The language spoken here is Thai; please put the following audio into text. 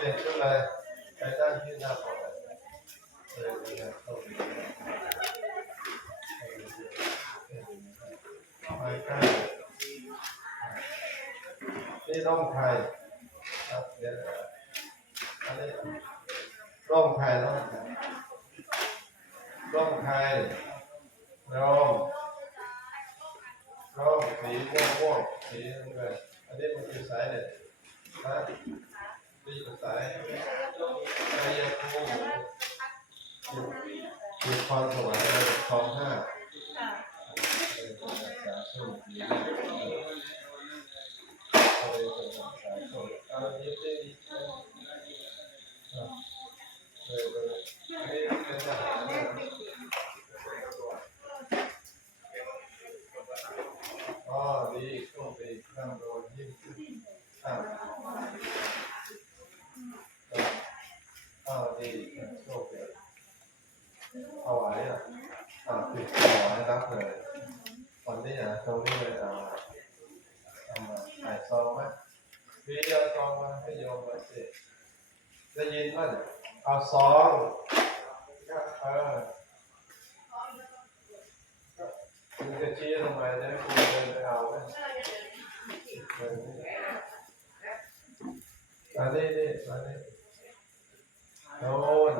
เปลี่ยนชุดเลยไปตั้งที่หน้าปกเลยเออเออเข้าไปไปใกล้นี่ร่องไทยครับเดี๋ยวอันนี้ร่องไทยร่องไทยร่องไทยร่องร่องสีม่วงม่วงสีน้ำเงินอันนี้มันคือสายเนี่ยนะ นี่คือสายสายยาคูอยู่พรสวรรค์เลยคลองห้าค่ะเออรักษาสู้ดีเอาไปรักษาสู้เอายิ้มได้ดีอะเออเอออันนี้เป็นทหารนะอ๋อดีโชคดีข้ามโดนยิ้มข้า เอาไว้อะอ่าปิดเอาไว้รับเลยวันนี้อะตรงนี้เลยเอามาเอามาใส่ซองไหมพี่เอาซองมาให้โยมมาสิได้ยินป่ะเนี่ยเอาซองก็เออคุณจะชี้ทำไมจะให้คุณเดินไปเอาไหมเอออันนี้นี่อันนี้โน่น